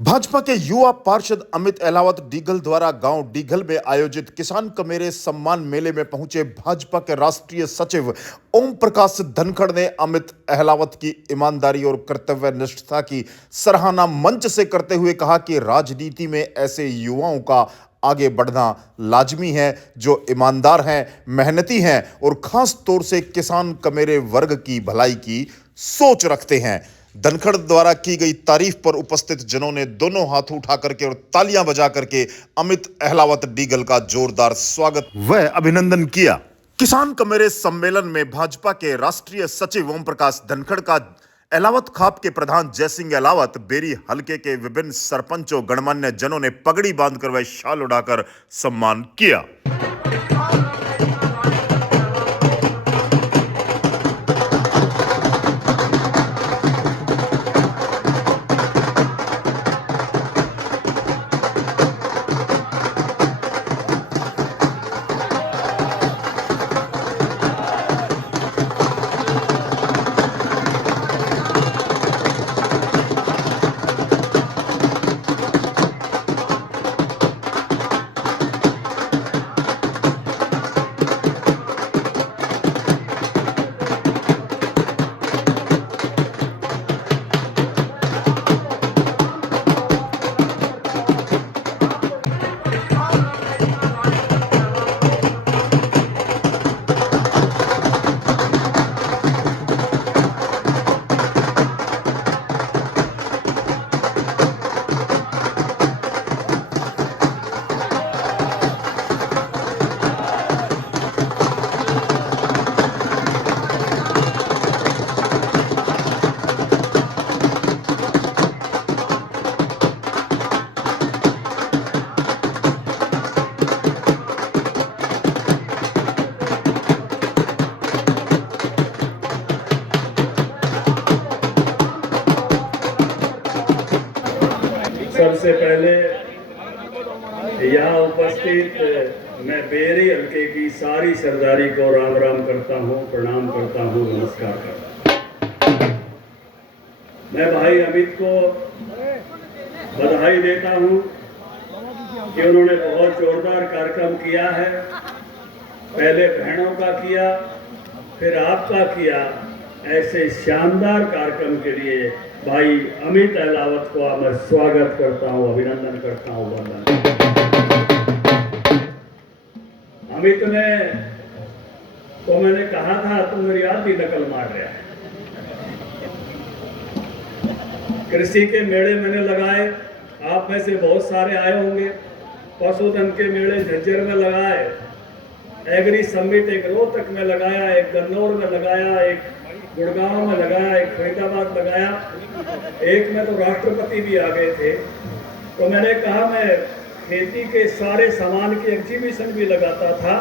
भाजपा के युवा पार्षद अमित अहलावत डीगल द्वारा गांव डीगल में आयोजित किसान कमेरे सम्मान मेले में पहुंचे भाजपा के राष्ट्रीय सचिव ओम प्रकाश धनखड़ ने अमित अहलावत की ईमानदारी और कर्तव्य निष्ठा की सराहना मंच से करते हुए कहा कि राजनीति में ऐसे युवाओं का आगे बढ़ना लाजमी है जो ईमानदार हैं, मेहनती हैं और खास तौर से किसान कमेरे वर्ग की भलाई की सोच रखते हैं। धनखड़ द्वारा की गई तारीफ पर उपस्थित जनों ने दोनों हाथ उठा करके और तालियां बजा करके अमित अहलावत डीगल का जोरदार स्वागत व अभिनंदन किया। किसान कमेरे सम्मेलन में भाजपा के राष्ट्रीय सचिव ओम प्रकाश धनखड़ का अहलावत खाप के प्रधान जयसिंह अहलावत, बेरी हलके के विभिन्न सरपंचों, गणमान्य जनों ने पगड़ी बांधकर व शाल उड़ाकर सम्मान किया। मैं बेरी हल्के की सारी सरदारी को राम राम करता हूँ, प्रणाम करता हूँ, नमस्कार करता हूँ। मैं भाई अमित को बधाई देता हूँ कि उन्होंने बहुत जोरदार कार्यक्रम किया है। पहले बहनों का किया, फिर आपका किया। ऐसे शानदार कार्यक्रम के लिए भाई अमित अहलावत को मैं स्वागत करता हूँ, अभिनंदन करता हूँ, वंदन। अमित ने तो मैंने कहा था तुम मेरी आधी नकल मार रहा है। कृषि के मेले मैंने लगाए, आप में से बहुत सारे आए होंगे। पशुधन के मेले झज्जर में लगाए, एग्री समिट एक रोहतक में लगाया, एक गन्नौर में लगाया, एक गुड़गांव में लगाया, एक फरीदाबाद लगाया, एक में तो राष्ट्रपति भी आ गए थे। तो मैंने कहा मैं खेती के सारे सामान की एग्जीबिशन भी लगाता था,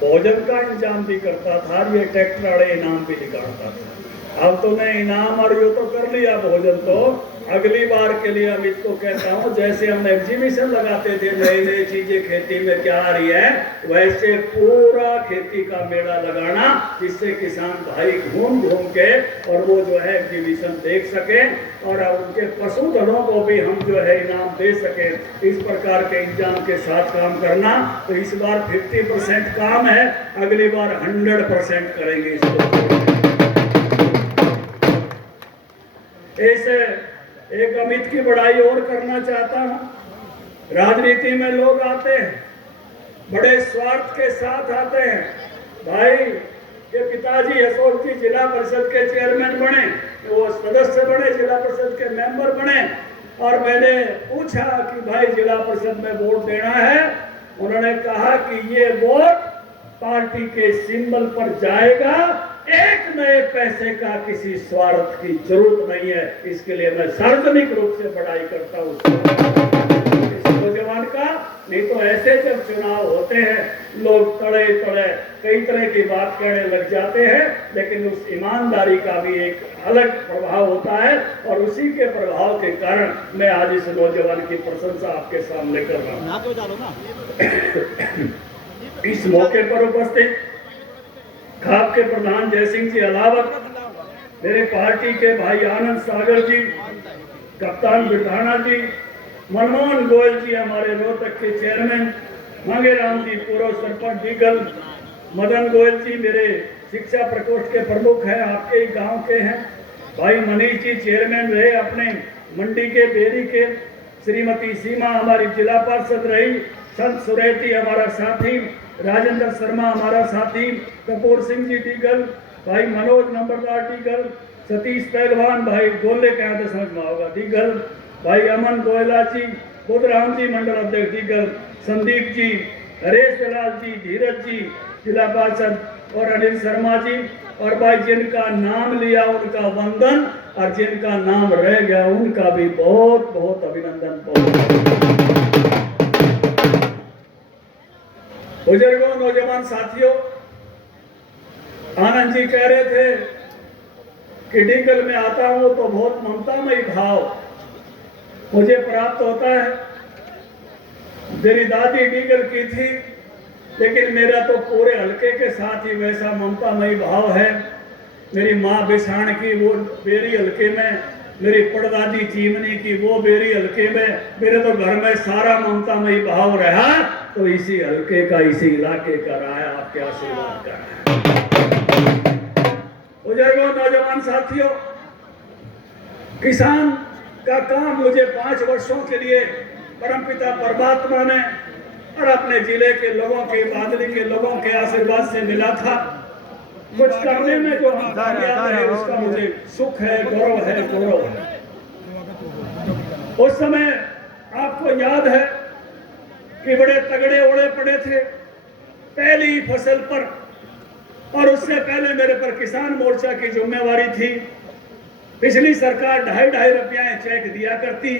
भोजन का इंतजाम भी करता था, ये ट्रैक्टर वाले इनाम भी निकालता था। अब तो मैं इनाम और यो तो कर लिया भोजन, तो अगली बार के लिए अमित को कहता हूँ जैसे हम एग्जीबिशन लगाते थे नई नई चीजें खेती में क्या आ रही है, वैसे पूरा खेती का मेला लगाना, जिससे किसान भाई घूम घूम के और वो जो है एग्जीबिशन देख सके और उनके पशुधनों को भी हम जो है इनाम दे सके। इस प्रकार के इंतजाम के साथ काम करना। तो इस बार 50% काम है, अगली बार 100% करेंगे इसको। ऐसे एक अमित की बड़ाई और करना चाहता हूं। राजनीति में लोग आते हैं, बड़े स्वार्थ के साथ आते हैं। भाई के पिताजी अशोक जी जिला परिषद के चेयरमैन बने, वो सदस्य बने, जिला परिषद के मेंबर बने, और मैंने पूछा कि भाई जिला परिषद में वोट देना है। उन्होंने कहा कि ये वोट पार्टी के सिंबल पर जाएगा, एक नए पैसे का किसी स्वार्थ की जरूरत नहीं है। इसके लिए मैं सार्वजनिक रूप से बड़ाई करता हूँ इस नौजवान का। नहीं तो ऐसे जब चुनाव होते हैं लोग तड़े तड़े कई तरह की बात कहने लग जाते हैं, लेकिन उस ईमानदारी का भी एक अलग प्रभाव होता है, और उसी के प्रभाव के कारण मैं आज इस नौजवान की प्रशंसा आपके सामने कर रहा हूँ। इस मौके पर उपस्थित खाप के प्रधान जयसिंह जी अलावत, मेरे पार्टी के भाई आनंद सागर जी, कप्तान बिरधाना जी, मनमोहन गोयल जी हमारे रोहतक के चेयरमैन, मांगेराम जी पूर्व सरपंच डीगल, मदन गोयल जी मेरे शिक्षा प्रकोष्ठ के प्रमुख हैं, आपके ही गांव के हैं, भाई मनीष जी चेयरमैन रहे अपने मंडी के बेरी के, श्रीमती सीमा हमारी जिला पार्षद रही, संत सुरेती हमारा साथी, राजेंद्र शर्मा हमारा साथी, कपूर सिंह जी डीगल, भाई मनोज नंबरदार डीगल, सतीश पहलवान भाई गोले कहा तो समझ में होगा डीगल, भाई अमन गोयला जी, बुधराम जी मंडल अध्यक्ष डीगल, संदीप जी, हरेश दलाल जी, धीरज जी जिला पार्षद, और अनिल शर्मा जी, और भाई जिनका नाम लिया उनका वंदन, और जिनका नाम रह गया उनका भी बहुत बहुत अभिनंदन। बुजुर्गों, नौजवान साथियों, आनंद जी कह रहे थे कि डीगल में आता हूं तो बहुत ममतामयी भाव मुझे प्राप्त होता है। मेरी दादी डीगल की थी, लेकिन मेरा तो पूरे हलके के साथ ही वैसा ममतामयी भाव है। मेरी माँ बिसाण की वो बेरी हलके में, मेरी पड़दादी चीमनी की वो बेरी हलके में, मेरे तो घर में सारा ममतामयी भाव रहा, तो इसी हलके का, इसी इलाके का रहा है, आपके आशीर्वाद का। बुजुर्गों, नौजवान साथियों, किसान का काम मुझे 5 वर्षों के लिए परमपिता परमात्मा ने और अपने जिले के लोगों के, बादली के लोगों के आशीर्वाद से मिला था। कुछ करने में जो हम कामयाब रहे उसका मुझे सुख है, गौरव है, गौरव है। उस समय आपको याद है कि बड़े तगड़े ओढ़े पड़े थे पहली फसल पर, और उससे पहले मेरे पर किसान मोर्चा की जिम्मेवारी थी। पिछली सरकार 2.5 रुपया चेक दिया करती,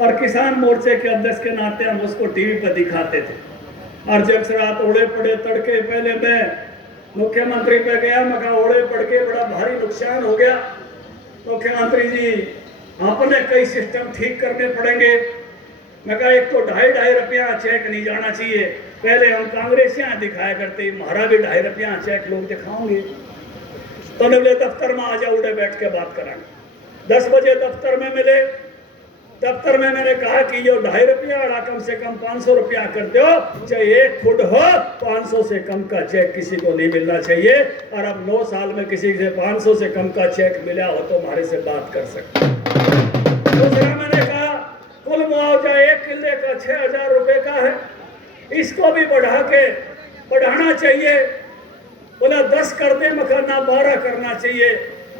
और किसान मोर्चे के अध्यक्ष के नाते हम उसको टीवी पर दिखाते थे। और जब से रात ओढ़े पड़े तड़के, पहले मैं मुख्यमंत्री पे गया, मैं कहा ओढ़े पड़ के बड़ा भारी नुकसान हो गया, मुख्यमंत्री जी अपने कई सिस्टम ठीक करने पड़ेंगे। मैं कहा एक तो 2.5 रुपया चेक नहीं जाना चाहिए। पहले हम कांग्रेसियां दिखाया करते, हमारा भी 2.5 रुपया चेक लोग दिखाओगे। तो ने बोले दफ्तर में आ जाओ, उड़े बैठ के बात कराएंगे। 10 बजे दफ्तर में मिले। दफ्तर में मैंने कहा कि ये 2.5 रुपया और कम से कम 500 रुपया कर दो, चाहे एक खुद हो, 500 से कम का चेक किसी को नहीं मिलना चाहिए। और अब 9 साल में किसी से 500 से कम का चेक मिला हो तो हमारे से बात कर सकते। दूसरा मैंने कहा कुल मुआवजा 1 किले का 6,000 रुपए का है, इसको भी बढ़ाना चाहिए। बोला 10 कर दे, मकाना 12 करना चाहिए।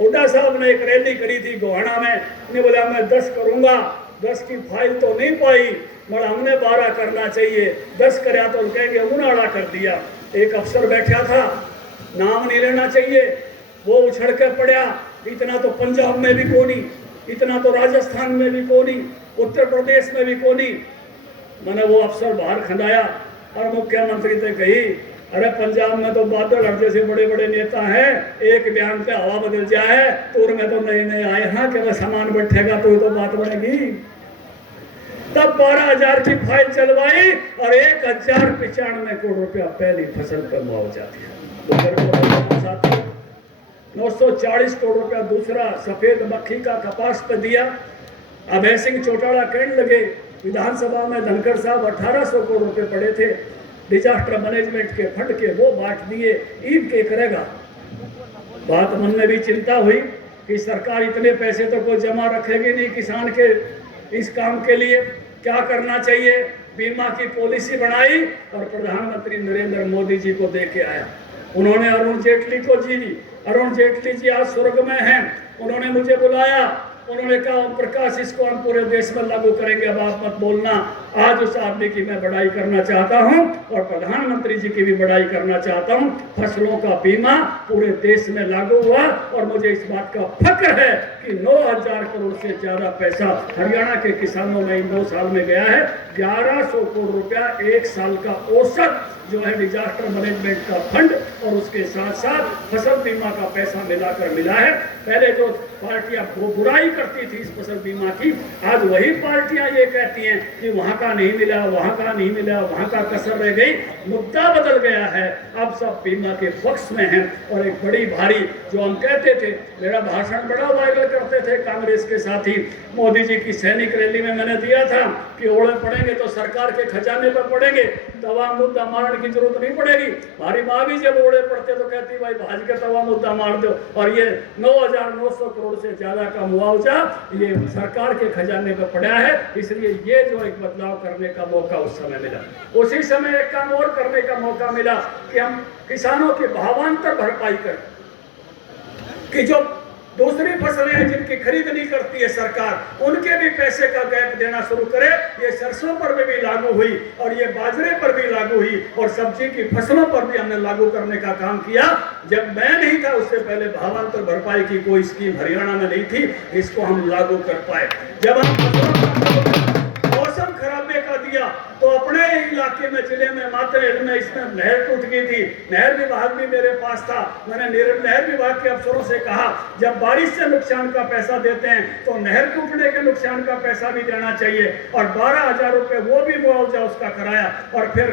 हुड्डा साहब ने एक रैली करी थी गोहाना में, ने बोला मैं 10 करूंगा, 10 की फाइल तो नहीं पाई, मगर हमने 12 करना चाहिए। 10 कराया तो कहेंगे उनाड़ा कर दिया। एक अफसर बैठा था, नाम नहीं लेना चाहिए, वो उछड़ के पड़ा। इतना तो पंजाब में भी कोनी, इतना तो राजस्थान में भी कोनी, उत्तर प्रदेश में भी कोनी। मैंने वो अफसर बाहर खंडाया और मुख्यमंत्री से कही, अरे पंजाब में तो बादल जैसे बड़े बड़े नेता हैं, एक बयान पे हवा बदल जाए, टूर में तो नए नए आए हैं कि वह सामान बैठेगा तो बात बनेगी। तब 12,000 की फाइल चलवाई और 1,095 करोड़ रुपया पहली फसल पर मुआवजा दिया। 940 करोड़ रुपया दूसरा सफेद मक्खी का कपास पे दिया। अभय सिंह चौटाला कहने लगे विधानसभा में धनखड़ साहब 1,800 करोड़ रुपए पड़े थे डिजास्टर मैनेजमेंट के फंड के, वो बांट दिए, ईद के करेगा। बात मन में भी चिंता हुई कि सरकार इतने पैसे तो कोई जमा रखेगी नहीं किसान के इस काम के लिए, क्या करना चाहिए। बीमा की पॉलिसी बनाई और प्रधानमंत्री नरेंद्र मोदी जी को दे के आया। उन्होंने अरुण जेटली को अरुण जेटली जी आज स्वर्ग में हैं, उन्होंने मुझे बुलाया, उन्होंने कहा ओम प्रकाश इसको हम पूरे देश में लागू करेंगे, अब आप मत बोलना। आज उस आदमी की मैं बड़ाई करना चाहता हूं और प्रधानमंत्री जी की भी बड़ाई करना चाहता हूं। फसलों का बीमा पूरे देश में लागू हुआ और मुझे इस बात का फक्र है कि 9,000 करोड़ से ज्यादा पैसा हरियाणा के किसानों में इन 2 साल में गया है। 1,100 करोड़ रुपया 1 साल का औसत जो है डिजास्टर मैनेजमेंट का फंड और उसके साथ साथ फसल बीमा का पैसा मिलाकर मिला है। पहले जो पार्टियां बुराई करती थी इस फसल बीमा की, आज वही पार्टियां ये कहती हैं कि वहां का नहीं मिला, वहां का नहीं मिला, वहां का कसर रह गई। मुद्दा बदल गया है, अब सब बीमा के पक्ष में हैं। और एक बड़ी भारी जो हम कहते थे, मेरा भाषण बड़ा वायरल करते थे कांग्रेस के साथी, मोदी जी की सैनिक रैली में मैंने दिया था कि ओढ़े पड़ेंगे तो सरकार के खजाने पर पड़ेंगे, तवा मुद्दा मारने की जरूरत नहीं पड़ेगी। हमारी माँ भी जब ओढ़े पड़ते तो कहती भाई भाज के तवा मुद्दा मार दो। और ये 9,900 करोड़ से ज्यादा का मुआवजा ये सरकार के खजाने पर पड़ा है, इसलिए ये जो एक बदलाव करने का मौका उस समय मिला। उसी समय एक काम और करने का मौका मिला कि हम किसानों की भावांतर भरपाई करें, कि जो दूसरी फसलें हैं जिनकी खरीद नहीं करती है सरकार, उनके भी पैसे का गैप देना शुरू करे। ये सरसों पर भी लागू हुई और ये बाजरे पर भी लागू हुई और सब्जी की फसलों पर भी हमने लागू करने का काम किया। जब मैं नहीं था उससे पहले भावांतर भरपाई की कोई स्कीम हरियाणा में नहीं थी, इसको हम लागू कर पाए। जब हम मौसम खराबे का दिया तो अपने इलाके में जिले में मात्रेल में इसमें नहर टूट गई थी, नहर विभाग भी मेरे पास था। मैंने नहर विभाग के अफसरों से कहा जब बारिश से नुकसान का पैसा देते हैं तो नहर टूटने के नुकसान का पैसा भी देना चाहिए। और 12,000 रुपए वो भी मुआवजा उसका कराया। और फिर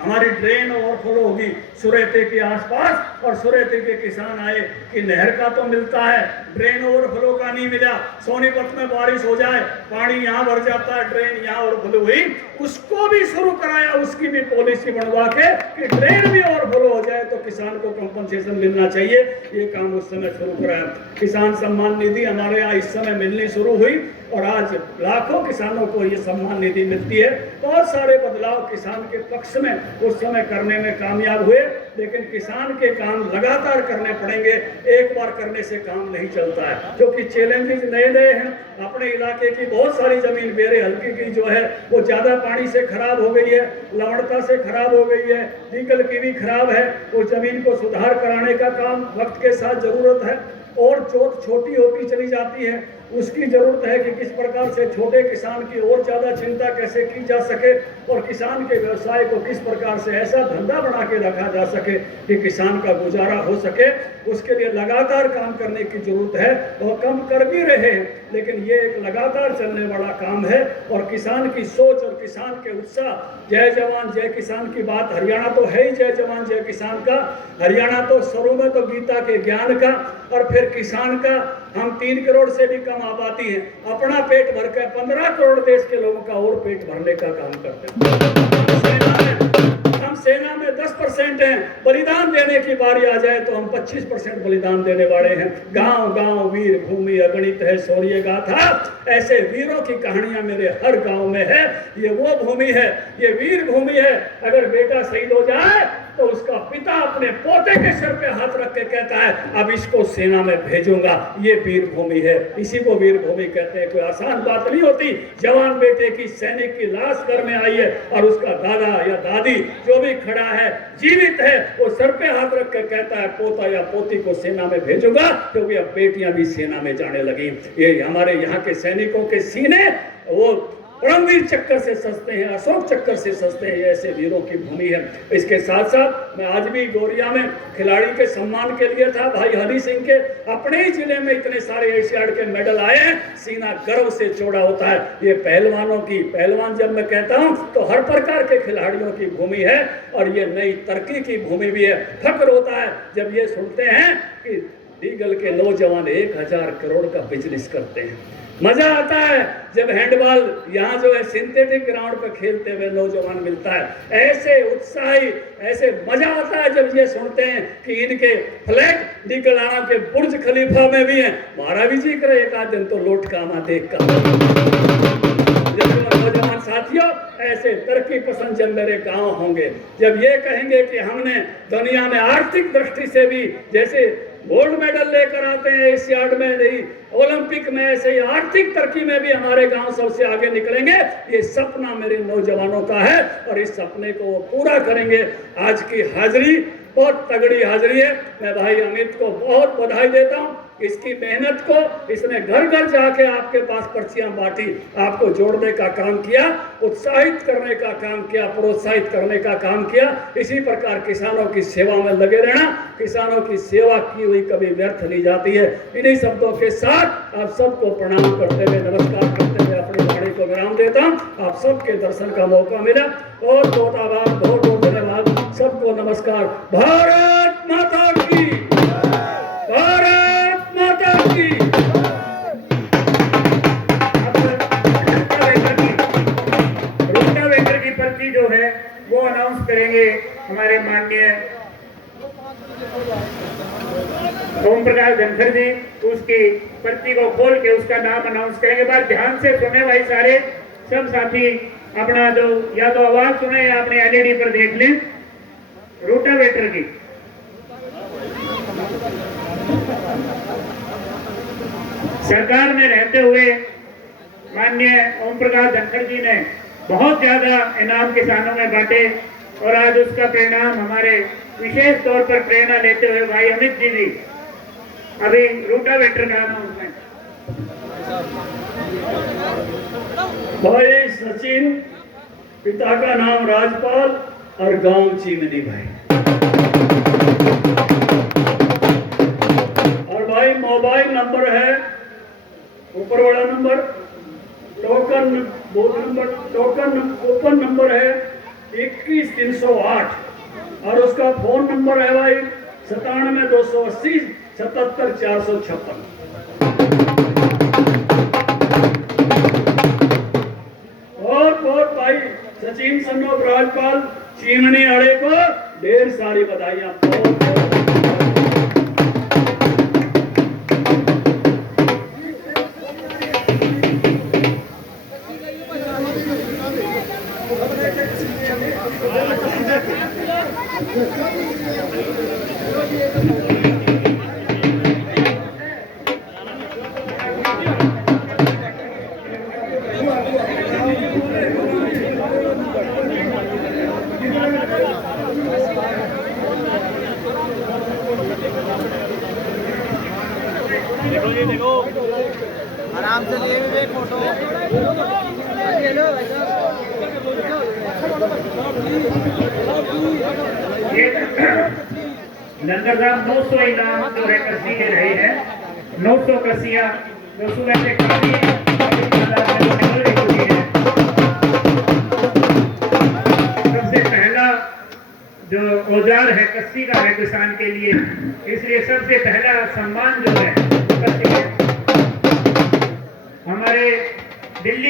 हमारी ड्रेन ओवरफ्लो होगी सुरेते के आसपास और सुरेते के किसान आए कि नहर का तो मिलता है, ड्रेन ओवरफ्लो का नहीं मिला। सोनीपत में बारिश हो जाए, पानी यहाँ भर जाता है, ड्रेन यहाँ ओवरफ्लो हुई, उसको भी शुरू कराया, उसकी भी पॉलिसी बनवा के कि ड्रेन भी ओवरफ्लो हो जाए तो किसान को कंपनसेशन मिलना चाहिए। ये काम उस समय शुरू कराया। किसान सम्मान निधि हमारे यहाँ इस समय मिलनी शुरू हुई और आज लाखों किसानों को ये सम्मान निधि मिलती है। बहुत सारे बदलाव किसान के पक्ष में उस समय करने में कामयाब हुए, लेकिन किसान के काम लगातार करने पड़ेंगे, एक बार करने से काम नहीं चलता है, क्योंकि चैलेंजेस नए नए हैं। अपने इलाके की बहुत सारी जमीन बेरे हल्की की जो है वो ज्यादा पानी से खराब हो गई है, लवणता से खराब हो गई है, लीगल की भी खराब है। वो जमीन को सुधार कराने का काम वक्त के साथ जरूरत है और जोत छोटी होती चली जाती है। उसकी जरूरत है कि किस प्रकार से छोटे किसान की और ज़्यादा चिंता कैसे की जा सके और किसान के व्यवसाय को किस प्रकार से ऐसा धंधा बना के रखा जा सके कि किसान का गुजारा हो सके। उसके लिए लगातार काम करने की जरूरत है और कम कर भी रहे हैं, लेकिन ये एक लगातार चलने वाला काम है। और किसान की सोच और किसान के उत्साह, जय जवान जय किसान की बात, हरियाणा तो है ही जय जवान जय किसान का। हरियाणा तो शुरू में तो गीता के ज्ञान का और फिर किसान का। हम 3 करोड़ से भी कम आबादी है, अपना पेट भर कर 15 करोड़ देश के लोगों का और पेट भरने का काम करते हैं। हम सेना में 10% हैं, बलिदान देने की बारी आ जाए तो हम 25% बलिदान देने वाले हैं। गांव गांव वीर भूमि अगणित है शौर्य गाथा, ऐसे वीरों की कहानियां मेरे हर गांव में है। ये वो भूमि है, ये वीर भूमि है। अगर बेटा शहीद हो जाए तो उसका पिता अपने पोते के सिर पे हाथ रख के कहता है अब इसको सेना में भेजूंगा। ये वीर भूमि है, इसी को वीर भूमि कहते हैं। कोई आसान बात नहीं होती। जवान बेटे की, सैनिक की लाश घर में आई है और उसका दादा या दादी जो भी खड़ा है जीवित है, वो सर पे हाथ रख के कहता है पोता या पोती को सेना में भेजूंगा, क्योंकि अब बेटियां भी सेना में जाने लगी। ये हमारे यहाँ के सैनिकों के सीने वो परमवीर चक्कर से सस्ते हैं, अशोक चक्कर से सस्ते हैं। ऐसे वीरों की भूमि है। इसके साथ साथ मैं आज भी गोरिया में खिलाड़ी के सम्मान के लिए था। भाई हरि सिंह के अपने ही जिले में इतने सारे एशियाड के मेडल आए हैं, सीना गर्व से चौड़ा होता है। ये पहलवानों की, पहलवान जब मैं कहता हूं तो हर प्रकार के खिलाड़ियों की भूमि है और ये नई तरक्की की भूमि भी है। फक्र होता है जब ये सुनते हैं कि डीगल के नौजवान 1000 करोड़ का बिजनेस करते हैं। मजा आता है जब हैंडबॉल यहाँ जो है सिंथेटिक ग्राउंड पर खेलते हुए नौजवान मिलता है। ऐसे उत्साही, ऐसे मजा आता है जब ये सुनते हैं कि इनके फ्लैग निकलाना के बुर्ज खलीफा में भी है। मारा भी जी करे एक आध दिन तो लौट का आमा देख कर। नौजवान साथियों, ऐसे तरक्की पसंद जब मेरे गांव होंगे, जब ये कहेंगे कि हमने दुनिया में आर्थिक दृष्टि से भी जैसे गोल्ड मेडल लेकर आते हैं एशियाड में, नहीं ओलंपिक में, ऐसे ही आर्थिक तरक्की में भी हमारे गांव सबसे आगे निकलेंगे। ये सपना मेरे नौजवानों का है और इस सपने को वो पूरा करेंगे। आज की हाजिरी बहुत तगड़ी हाजिरी है। मैं भाई अमित को बहुत बधाई देता हूँ। इसकी मेहनत को, इसने घर घर जाके आपके पास पर्चियां बांटी, आपको जोड़ने का काम किया, उत्साहित करने का काम किया, प्रोत्साहित करने का काम किया। इसी प्रकार किसानों की सेवा में लगे रहना। किसानों की सेवा की हुई कभी व्यर्थ नहीं जाती है। इन्हीं शब्दों के साथ आप सबको प्रणाम करते हुए, नमस्कार करते हुए अपनी वाणी को विराम देता हूँ। आप सबके दर्शन का मौका मिला, बहुत बहुत आभार, बहुत बहुत धन्यवाद। सबको नमस्कार। भारत माता की, भारत माता की। रोटावेटर की पर्ची जो है वो अनाउंस करेंगे हमारे माननीय ओम प्रकाश धनखड़ जी। उसकी पर्ची को खोल के उसका नाम अनाउंस करेंगे। बार ध्यान से सुने भाई, सारे सब साथी अपना जो या तो आवाज सुने या अपने एलईडी पर देख लें। रोटावेटर की सरकार में रहते हुए माननीय ओम प्रकाश धनखड़ जी ने बहुत ज्यादा इनाम किसानों में बांटे और आज उसका परिणाम हमारे विशेष तौर पर प्रेरणा लेते हुए भाई अमित जी भी अभी रोटावेटर का अनाउंसमेंट। भाई सचिन, पिता का नाम राजपाल और गांव चीमनी भाई। और भाई मोबाइल नंबर है ऊपर वाला number, token booth number, token open number है 21308 और उसका फोन नंबर है भाई 97 280 77 456। बहुत बहुत भाई सचिन सन्नो राजपाल चीमनी अड़े को ढेर सारी बधाइयां। बहुत आराम से लिए हुए फोटो। लंगर साहब 900 इनाम जो है कस्सी के रहे हैं, 900 कस्सियां जो सुबह से काफी तादाद में निकल रही चुकी है। सबसे पहला जो औजार है कस्सी का है किसान के लिए, इसलिए सबसे पहला सम्मान जो है